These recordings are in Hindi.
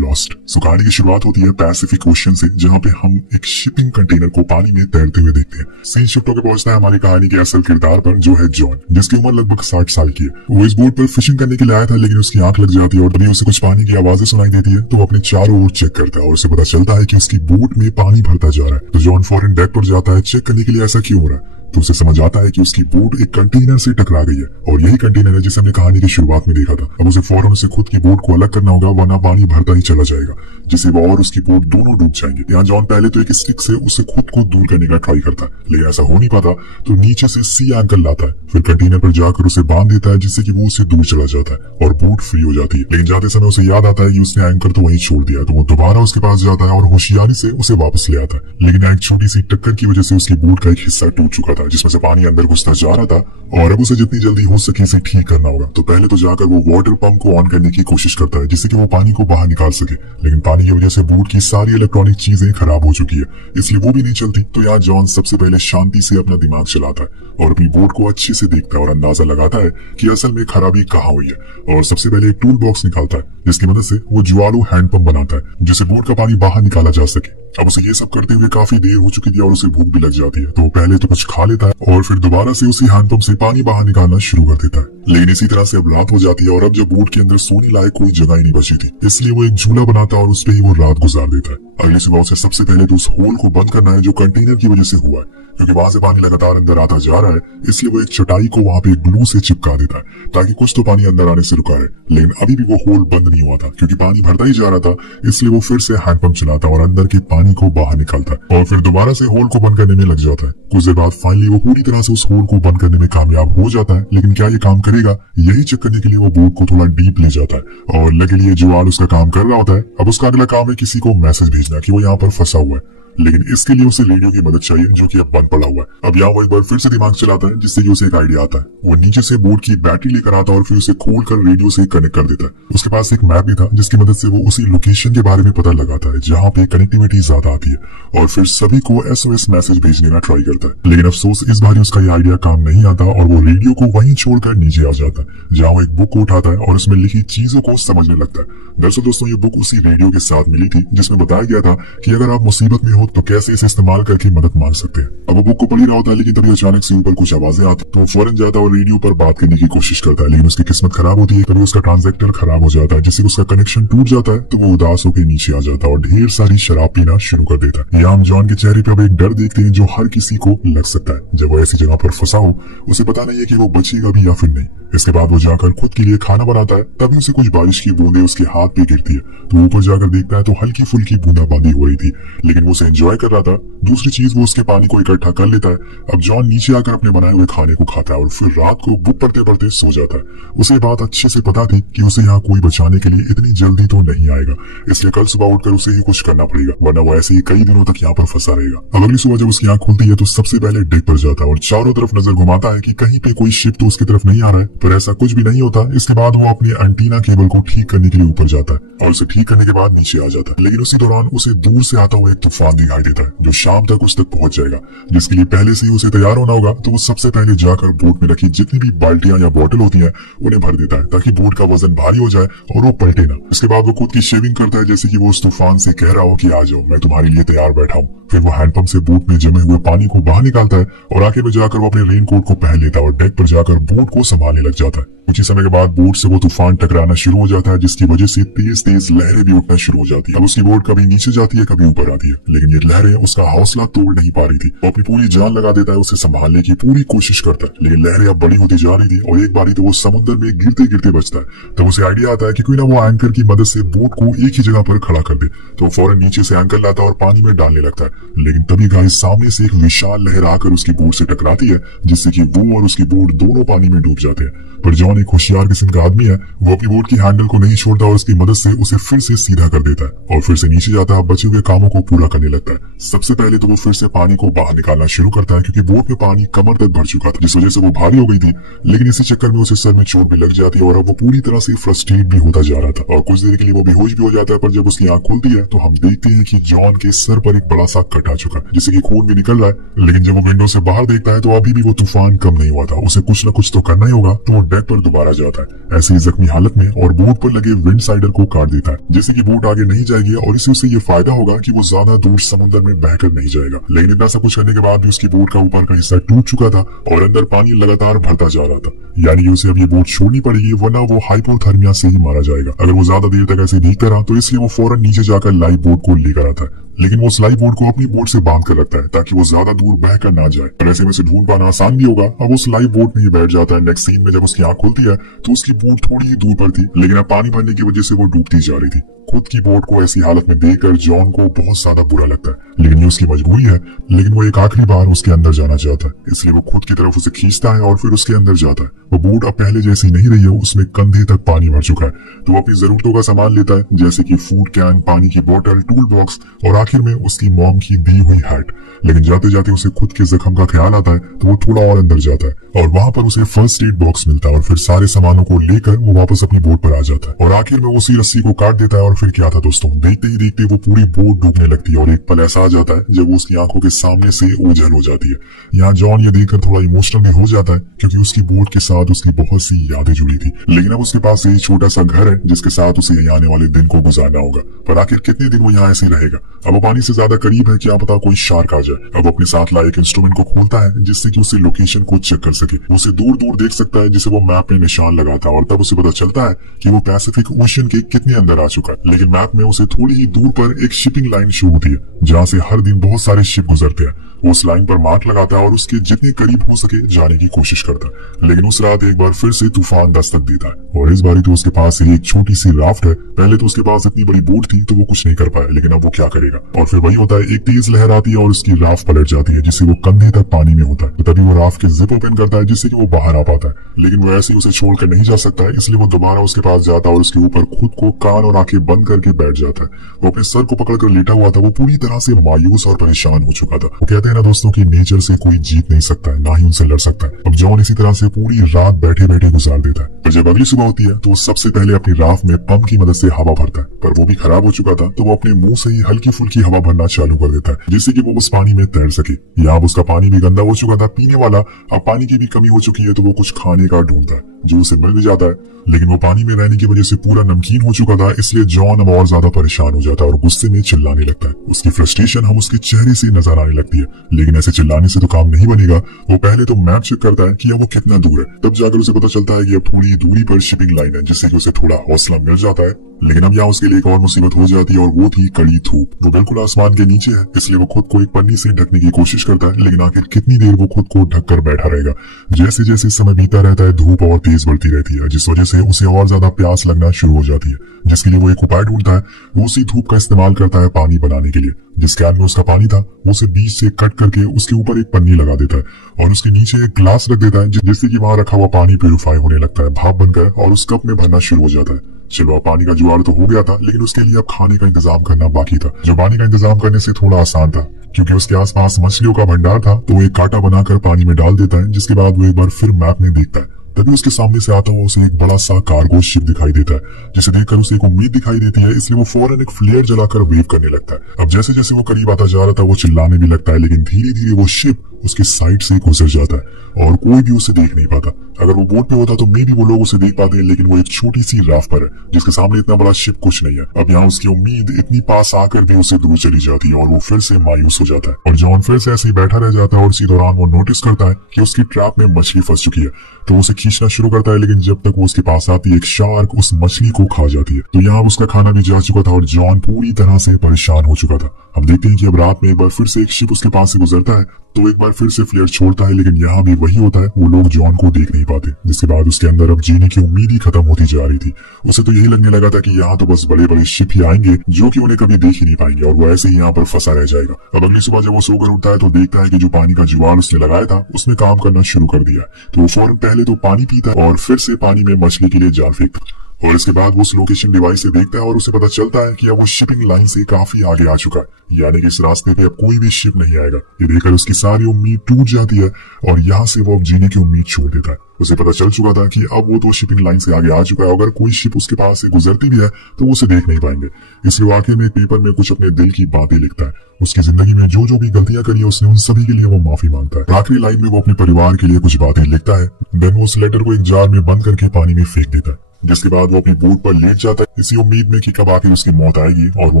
लॉस्ट। सो कहानी की शुरुआत होती है पैसिफिक ओशन से, जहाँ पे हम एक शिपिंग कंटेनर को पानी में तैरते हुए देखते हैं। सीन शिफ्ट होकर पहुंचता है हमारी कहानी के असल किरदार पर, जो है जॉन, जिसकी उम्र लगभग 60 साल की है। वो इस बोट पर फिशिंग करने के लिए आया था, लेकिन उसकी आंख लग जाती है और तभी उसे कुछ पानी की आवाजें सुनाई देती है। तो वो अपने चारों ओर चेक करता है और उसे पता चलता है कि उसकी बोट में पानी भरता जा रहा है। तो जॉन फौरन डेक पर जाता है चेक करने के लिए ऐसा क्यों हो रहा है। तो उसे समझ आता है कि उसकी बोट एक कंटेनर से टकरा गई है और यही कंटेनर है जिसे हमने कहानी की शुरुआत में देखा था। अब उसे फौरन उसे खुद की बोट को अलग करना होगा, वरना पानी भरता ही चला जाएगा, जिससे वो और उसकी बोट दोनों डूब जाएंगे। यहाँ जॉन पहले तो एक स्टिक से उसे खुद को दूर करने का ट्राई करता है, लेकिन ऐसा हो नहीं पाता। तो नीचे से सी एंकर लाता है, फिर कंटेनर पर जाकर उसे बांध देता है, जिससे कि वो उससे दूर चला जाता है और बोट फ्री हो जाती है। लेकिन जाते समय उसे याद आता है कि उसने एंकर तो वहीं छोड़ दिया। तो वो दोबारा उसके पास जाता है और होशियारी से उसे वापस ले आता है, लेकिन एक छोटी सी टक्कर की वजह से उसकी बोट का एक हिस्सा टूट चुका था, जिसमें से पानी अंदर घुसता जा रहा था और अब उसे जितनी जल्दी हो सके इसे ठीक करना होगा। तो पहले तो जाकर वो वाटर पंप को ऑन करने की कोशिश करता है, जिससे कि वो पानी को बाहर निकाल सके, लेकिन पानी की वजह से बोट की सारी इलेक्ट्रॉनिक चीजें खराब हो चुकी है, इसलिए वो भी नहीं चलती। तो यहाँ जॉन सबसे पहले शांति से अपना दिमाग चलाता है और अपनी बोट को अच्छे से देखता है और अंदाजा लगाता है कि असल में खराबी कहाँ हुई है। और सबसे पहले एक टूल बॉक्स निकालता है, जिसकी मदद से वो ज्वालू हैंड पंप बनाता है, जिससे बोट का पानी बाहर निकाला जा सके। अब उसे ये सब करते हुए काफी देर हो चुकी थी और उसे भूख भी लग जाती है। तो पहले तो कुछ खा लेता है और फिर दोबारा से उसी हैंड पंप से पानी बाहर निकालना शुरू कर देता है। लेकिन इसी तरह से अब रात हो जाती है और अब जब बोट के अंदर सोने लायक कोई जगह ही नहीं बची थी, इसलिए वो एक झूला बनाता है और उस पर ही वो रात गुजार देता है। अगली सुबह उसे सबसे पहले तो उस होल को बंद करना है जो कंटेनर की वजह से हुआ है, क्योंकि वहां से पानी लगातार अंदर आता जा रहा है। इसलिए वो एक चटाई को वहां पे ग्लू से चिपका देता है, ताकि कुछ तो पानी अंदर आने से रुका है। लेकिन अभी भी वो होल बंद नहीं हुआ था, क्योंकि पानी भरता ही जा रहा था। इसलिए वो फिर से हैंड पंप चलाता और अंदर के पानी को बाहर निकालता है और फिर दोबारा से होल को बंद करने में लग जाता है। कुछ देर बाद फाइनली वो पूरी तरह से उस होल को बंद करने में कामयाब हो जाता है। लेकिन क्या ये काम करेगा, यही चेक करने के लिए वो बोट को थोड़ा डीप ले जाता है और लकीली जुआल उसका काम कर रहा होता है। अब उसका अगला काम है किसी को मैसेज भेजना कि वो यहाँ पर फंसा हुआ है, लेकिन इसके लिए उसे रेडियो की मदद चाहिए, जो कि अब बंद पड़ा हुआ है। अब यहाँ वो एक बार फिर से दिमाग चलाता है, जिससे कि उसे एक आइडिया आता है। वो नीचे से बोट की बैटरी लेकर आता है और फिर उसे खोलकर रेडियो से कनेक्ट कर देता है। उसके पास एक मैप भी था, जिसकी मदद से वो उसी लोकेशन के बारे में पता लगाता है जहाँ पे कनेक्टिविटी ज्यादा आती है और फिर सभी को SOS मैसेज भेजने का ट्राई करता है। लेकिन अफसोस इस बार उसका ये आइडिया काम नहीं आता और वो रेडियो को वहीं छोड़कर नीचे आ जाता है, जहाँ वो एक बुक को उठाता है और उसमें लिखी चीजों को समझने लगता है। दरअसल दोस्तों, ये बुक उसी रेडियो के साथ मिली थी, जिसमें बताया गया था कि अगर आप मुसीबत में हो तो कैसे इसे इस्तेमाल करके मदद मांग सकते हैं। अब वो बुक को पढ़ ही रहा होता है, लेकिन तभी अचानक से ऊपर कुछ आवाजें आती, तो वो फौरन जाता है और रेडियो पर बात करने की कोशिश करता है। लेकिन उसकी किस्मत खराब होती है, तभी उसका ट्रांजैक्टर खराब हो जाता है, जिससे उसका कनेक्शन टूट जाता है। तो वो उदास होकर नीचे आ जाता है और ढेर सारी शराब पीना शुरू कर देता है। यहाँ हम जॉन के चेहरे पे अब एक डर देखते हैं जो हर किसी को लग सकता है। जब वो ऐसी जगह पर फंसा हो, उसे पता नहीं है कि वो बचेगा भी या फिर नहीं। इसके बाद वो जाकर खुद के लिए खाना बनाता है, तभी उसे कुछ बारिश की बूंदें उसके हाथ पे गिरती है। तो ऊपर जाकर देखता है तो हल्की फुल्की बूंदाबांदी हो रही थी, लेकिन वो उसे एंजॉय कर रहा था। दूसरी चीज, वो उसके पानी को इकट्ठा कर लेता है। अब जॉन नीचे आकर अपने बनाए हुए खाने को खाता है और फिर रात को बुक पढ़ते पढ़ते सो जाता है। उसे बात अच्छे से पता थी कि उसे यहाँ कोई बचाने के लिए इतनी जल्दी तो नहीं आएगा, इसलिए कल सुबह उठकर उसे ही कुछ करना पड़ेगा, वरना वो ऐसे ही कई दिनों तक यहाँ पर फंसा रहेगा। अगली सुबह जब उसकी आंख खुलती है तो सबसे पहले डेक पर जाता है और चारों तरफ नजर घुमाता है कि कहीं पे कोई शिप तो उसकी तरफ नहीं आ रहा है, पर ऐसा कुछ भी नहीं होता। इसके बाद वो अपनी एंटीना केबल को ठीक करने के लिए ऊपर जाता है और उसे ठीक करने के बाद नीचे आ जाता है। लेकिन उसी दौरान उसे दूर से आता हुआ एक तूफान दिखाई देता है, जो शाम तक उस तक पहुंच जाएगा, जिसके लिए पहले से ही उसे तैयार होना होगा। तो वो सबसे पहले जाकर बोट में रखी जितनी भी बाल्टियां या बोतल होती हैं उन्हें भर देता है, ताकि बोट का वजन भारी हो जाए और वो पलटे ना। इसके बाद वो खुद की शेविंग करता है, जैसे कि वो उस तूफान से कह रहा हो कि आ जाओ, मैं तुम्हारे लिए तैयार बैठा हूँ। फिर वो हैंडपंप से बोट में जमे हुए पानी को बाहर निकालता है और आखिर में जाकर वो अपने रेनकोट को पहन लेता है और डेक पर जाकर बोट को संभालने लग जाता है। कुछ ही समय के बाद बोट से वो तूफान टकराना शुरू हो जाता है, जिसकी वजह से तेज तेज लहरें भी उठना शुरू हो जाती है। अब उसकी बोट कभी नीचे जाती है, कभी ऊपर आती है, लेकिन ये लहरें उसका हौसला तोड़ नहीं पा रही थी। वो अपनी पूरी जान लगा देता है, उसे संभालने की पूरी कोशिश करता है, लेकिन लहरें अब बड़ी होती जा रही थी और एक बारी तो वो समुद्र में गिरते गिरते बचता है। तब उसे आइडिया आता है कि क्यों ना वो एंकर की मदद से बोट को एक ही जगह पर खड़ा कर दे। तो वो फौरन नीचे से एंकर लाता है और पानी में डालने लगता है, लेकिन तभी गाइस सामने से एक विशाल लहर आकर उसकी बोट से टकराती है, जिससे कि वो और उसकी बोट दोनों पानी में डूब जाते हैं। पर जॉन एक होशियार किस्म का आदमी है, वो अपनी बोट की हैंडल को नहीं छोड़ता और उसकी मदद से उसे फिर से सीधा कर देता है और फिर से नीचे जाता है, बचे हुए कामों को पूरा करने लगता है। सबसे पहले तो वो फिर से पानी को बाहर निकालना शुरू करता है, क्योंकि बोट में पानी कमर तक भर चुका था, जिस वजह से वो भारी हो गई थी। लेकिन इसी चक्कर में उसे सर में चोट भी लग जाती है और अब वो पूरी तरह से फ्रस्ट्रेट भी होता जा रहा था और कुछ देर के लिए वो बेहोश भी हो जाता है। पर जब उसकी आंख खुलती है तो हम देखते हैं कि जॉन के सर पर एक बड़ा सा कट आ चुका है, जिससे कि खून भी निकल रहा है। लेकिन जब वो विंडो से बाहर देखता है तो अभी भी वो तूफान कम नहीं हुआ था। उसे कुछ न कुछ तो करना ही होगा, तो वो डेक पर दोबारा जाता है ऐसे ही जख्मी हालत में और बोट पर लगे विंड साइडर को काट देता है, जिससे कि बोट आगे नहीं जाएगी और इससे उसे ये फायदा होगा कि वो ज्यादा दूर समुद्र में बहकर नहीं जाएगा। लेकिन इतना सब कुछ करने के बाद भी उसकी बोट का ऊपर का हिस्सा टूट चुका था और अंदर पानी लगातार भरता जा रहा था, यानी कि उसे अब ये बोट छोड़नी पड़ेगी, वरना वो हाइपोथर्मिया से ही मारा जाएगा अगर वो ज्यादा देर तक ऐसे भीगता रहा। तो इसलिए वो फौरन नीचे जाकर लाइफ बोट को लेकर आता है, लेकिन वो उस लाइफ बोट को अपनी बोट से बांध कर रखता है ताकि वो ज्यादा दूर बहकर ना जाए और ऐसे में उसे ढूंढ पाना आसान भी होगा। अब उस लाइफ बोट में ही बैठ जाता है। नेक्स्ट सीन में जब उसकी आंख खुलती है तो उसकी बोट थोड़ी ही दूर पर थी, लेकिन अब पानी भरने की वजह से वो डूबती जा रही थी। खुद की बोट को ऐसी हालत में देखकर जॉन को बहुत ज्यादा बुरा लगता है, लेकिन ये उसकी मजबूरी है। लेकिन वो एक आखिरी बार उसके अंदर जाना चाहता है, इसलिए वो खुद की तरफ उसे खींचता है और फिर उसके अंदर जाता है। वो बोट अब पहले जैसी नहीं रही है, उसमें कंधे तक पानी भर चुका है। तो वो अपनी जरूरतों का सामान लेता है, जैसे कि फूड कैन, पानी की बोतल, टूल बॉक्स और आखिर में उसकी मॉम की दी हुई हैट। लेकिन जाते जाते उसे खुद के जख्म का ख्याल आता है, तो वो थोड़ा और अंदर जाता है और वहां पर उसे फर्स्ट एड बॉक्स मिलता है और फिर सारे सामानों को लेकर वो वापस अपनी बोट पर आ जाता है और आखिर में उसी रस्सी को काट देता है। और फिर क्या था दोस्तों, देखते ही देखते वो पूरी बोट डूबने लगती है और एक पल ऐसा आ जाता है जब वो उसकी आंखों के सामने से ओझल हो जाती है। यहाँ जॉन ये देखकर थोड़ा इमोशनल भी हो जाता है, क्योंकि उसकी बोट के साथ उसकी बहुत सी यादें जुड़ी थी। लेकिन अब उसके पास एक छोटा सा घर है जिसके साथ उसे यहाँ आने वाले दिन को गुजारना होगा, पर आखिर कितने दिन वो यहाँ ऐसे रहेगा। अब वो पानी से ज्यादा करीब है, क्या पता कोई शार्क आ जाए। अब अपने साथ लाए एक इंस्ट्रूमेंट को खोलता है जिससे कि उसे लोकेशन को चेक कर सके। उसे दूर दूर देख सकता है, जिसे वो मैप में निशान लगाता है और तब उसे पता चलता है कि वो पैसिफिक ओशन के कितने अंदर आ चुका है। लेकिन मैप में उसे थोड़ी ही दूर पर एक शिपिंग लाइन शो होती है जहाँ से हर दिन बहुत सारे शिप गुजरते हैं। वो उस लाइन पर मार्क लगाता है और उसके जितने करीब हो सके जाने की कोशिश करता है। लेकिन उस रात एक बार फिर से तूफान दस्तक देता है और इस बारी तो उसके पास एक छोटी सी राफ्ट है। पहले तो उसके पास इतनी बड़ी बोट थी तो वो कुछ नहीं कर पाया, लेकिन अब वो क्या करेगा। और फिर वही होता है, एक तेज लहर आती है और उसकी राफ्ट पलट जाती है, जिससे वो कंधे तक पानी में होता है। तो तभी वो राफ्ट के जिप ओपन करता है जिससे कि वो बाहर आ पाता है, लेकिन वो ऐसे ही उसे छोड़कर नहीं जा सकता है, इसलिए वो दोबारा उसके पास जाता है और उसके ऊपर खुद को कान और आंखें बंद करके बैठ जाता है। वो अपने सर को पकड़कर लेटा हुआ था। वो पूरी तरह से मायूस और परेशान हो चुका था। वो कहते हैं ना दोस्तों कि नेचर से कोई जीत नहीं सकता है, ना ही उनसे लड़ सकता है। अब जॉन इसी तरह से पूरी रात बैठे बैठे गुजार देता है। पर जब अगली सुबह होती है तो वो सबसे पहले अपनी राफ्ट में पंप की मदद से हवा भरता है, पर वो भी खराब हो चुका था। तो वो अपने मुंह से ही हल्की फुल्की हवा भरना चालू कर देता है, जिससे कि वो उस पानी में तैर सके। यहाँ उसका पानी भी गंदा हो चुका था पीने वाला। अब पानी की भी कमी हो चुकी है, तो वो कुछ खाने का ढूंढता है जो उसे मिल भी जाता है, लेकिन वो पानी में रहने की वजह से पूरा नमकीन हो चुका था। इसलिए जॉन अब और ज्यादा परेशान हो जाता है और गुस्से में चिल्लाने लगता है। उसकी फ्रस्ट्रेशन हम उसके चेहरे से नजर आने लगती है, लेकिन ऐसे चिल्लाने से तो काम नहीं बनेगा। वो पहले तो मैप चेक करता है कि अब वो कितना दूर है, तब जाकर उसे पता चलता है कि अब थोड़ी दूरी पर शिपिंग लाइन है, जिससे कि उसे थोड़ा हौसला मिल जाता है। लेकिन अब यहाँ उसके लिए एक और मुसीबत हो जाती है और वो थी कड़ी धूप। वो बिल्कुल आसमान के नीचे है, इसलिए वो खुद को एक पन्नी से ढकने की कोशिश करता है, लेकिन आखिर कितनी देर वो खुद को ढक कर बैठा रहेगा। जैसे जैसे समय बीता रहता है धूप और तेज बढ़ती रहती है, जिस वजह से उसे और ज्यादा प्यास लगना शुरू हो जाती है, जिसके लिए वो एक उपाय ढूंढता है। वो उसी धूप का इस्तेमाल करता है पानी बनाने के लिए। जिस कैन में उसका पानी था वो उसे बीच से कट करके उसके ऊपर एक पन्नी लगा देता है और उसके नीचे एक ग्लास रख देता है, जिससे कि वहां रखा हुआ पानी प्यूरिफाई होने लगता है भाप बनकर और उस कप में भरना शुरू हो जाता है। चलो अब पानी का जुगाड़ तो हो गया था, लेकिन उसके लिए अब खाने का इंतजाम करना बाकी था, जो पानी का इंतजाम करने से थोड़ा आसान था, क्योंकि उसके आसपास मछलियों का भंडार था। तो वो एक कांटा बनाकर पानी में डाल देता है, जिसके बाद वो एक बार फिर मैप में देखता है। तभी उसके सामने से आता हुआ उसे एक बड़ा सा कार्गो शिप दिखाई देता है, जिसे देखकर उसे एक उम्मीद दिखाई देती है, इसलिए वो फौरन एक फ्लेयर जलाकर वेव करने लगता है। अब जैसे जैसे वो करीब आता जा रहा था वो चिल्लाने भी लगता है, लेकिन धीरे धीरे वो शिप उसके साइड से गुजर जाता है और कोई भी उसे देख नहीं पाता। अगर वो बोट पे होता तो मे भी वो लोग उसे देख पाते हैं, लेकिन वो एक छोटी सी राफ्ट पर है जिसके सामने इतना बड़ा शिप कुछ नहीं है। अब यहाँ उसकी उम्मीद इतनी पास आकर भी उसे दूर चली जाती है और वो फिर से मायूस हो जाता है और जॉन फिर से ऐसे ही बैठा रह जाता है। और इसी दौरान वो नोटिस करता है कि उसकी ट्रैप में मछली फंस चुकी है, तो उसे खींचना शुरू करता है, लेकिन जब तक वो उसके पास आती है एक शार्क उस मछली को खा जाती है। तो यहाँ उसका खाना भी जा चुका था और जॉन पूरी तरह से परेशान हो चुका था। हम देखते हैं कि अब रात में एक बार फिर से एक शिप उसके पास से गुजरता है, तो एक बार फिर से फ्लेयर छोड़ता है, लेकिन यहाँ भी वही होता है, वो लोग जॉन को देख नहीं पाते, जिसके बाद उसके अंदर अब जीने की उम्मीद ही खत्म होती जा रही थी। उसे तो यही लगने लगा था कि यहाँ तो बस बड़े बड़े शिप ही आएंगे जो कि उन्हें कभी देख ही नहीं पाएंगे और वो ऐसे ही यहाँ पर फंसा रह जाएगा। अब अगली सुबह जब वो सोकर उठता है तो देखता है कि जो पानी का जुगाड़ उसने लगाया था उसने काम करना शुरू कर दिया। तो वो फौरन पहले तो पानी पीता है और फिर से पानी में मछली के लिए जाल फेंकता है। और इसके बाद वो उस लोकेशन डिवाइस से देखता है और उसे पता चलता है कि अब वो शिपिंग लाइन से काफी आगे आ चुका है, यानी कि इस रास्ते पे अब कोई भी शिप नहीं आएगा। ये देखकर उसकी सारी उम्मीद टूट जाती है और यहाँ से वो अब जीने की उम्मीद छोड़ देता है। उसे पता चल चुका था कि अब वो तो शिपिंग लाइन से आगे आ चुका है, अगर कोई शिप उसके पास से गुजरती भी है तो वो उसे देख नहीं पाएंगे। इसलिए वाकई में पेपर में कुछ अपने दिल की बातें लिखता है। उसकी जिंदगी में जो जो भी गलतियां करी है उसने उन सभी के लिए वो माफी मांगता है। आखिरी लाइन में वो अपने परिवार के लिए कुछ बातें लिखता है। देन वो उस लेटर को एक जार में बंद करके पानी में फेंक देता है, जिसके बाद वो अपनी बोट पर लेट जाता है, इसी उम्मीद में कि कब आखिर उसकी मौत आएगी और वो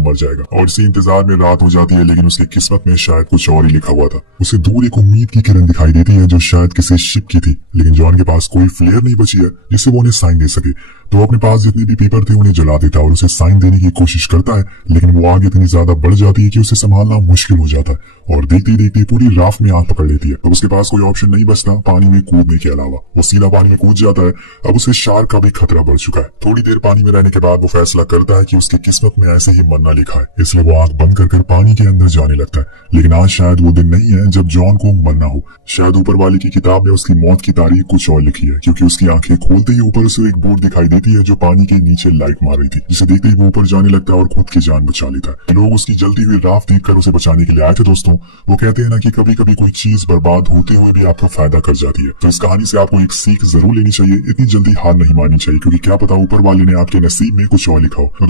मर जाएगा। और इसी इंतजार में रात हो जाती है, लेकिन उसकी किस्मत में शायद कुछ और ही लिखा हुआ था। उसे दूर एक उम्मीद की किरण दिखाई देती है जो शायद किसी शिप की थी, लेकिन जॉन के पास कोई फ्लेयर नहीं बची है जिससे वो उन्हें साइन दे सके। तो अपने पास जितने भी पेपर थे उन्हें जला देता है और उसे साइन देने की कोशिश करता है, लेकिन वो आग इतनी ज्यादा बढ़ जाती है कि उसे संभालना मुश्किल हो जाता है और देखते ही देखते पूरी राफ्ट में आग पकड़ लेती है। तो उसके पास कोई ऑप्शन नहीं बचता पानी में कूदने के अलावा। वो सीधा पानी में कूद जाता है। अब उसे शार्क का भी खतरा बढ़ चुका है। थोड़ी देर पानी में रहने के बाद वो फैसला करता है कि उसकी किस्मत में ऐसे ही मरना लिखा है, इसलिए वो आंख बंद कर पानी के अंदर जाने लगता है। लेकिन आज शायद वो दिन नहीं है जब जॉन को मरना हो। शायद ऊपर वाले की किताब में उसकी मौत की तारीख कुछ और लिखी है, क्योंकि उसकी आंखें खोलते ही ऊपर उसे एक बोर्ड दिखाई देती है जो पानी के नीचे लाइट मार रही थी, जिसे देखते ही वो ऊपर जाने लगता है और खुद की जान बचा लेता है। लोग उसकी जलती हुई राफ्ट देखकर उसे बचाने के लिए आए थे। दोस्तों, वो कहते हैं ना कि कभी कभी कोई चीज बर्बाद होते हुए भी आपका फायदा कर जाती है। तो इस कहानी से आपको एक सीख जरूर लेनी चाहिए, इतनी जल्दी हार नहीं माननी चाहिए, क्योंकि क्या पता ऊपर वाले ने आपके नसीब में कुछ और लिखा हो।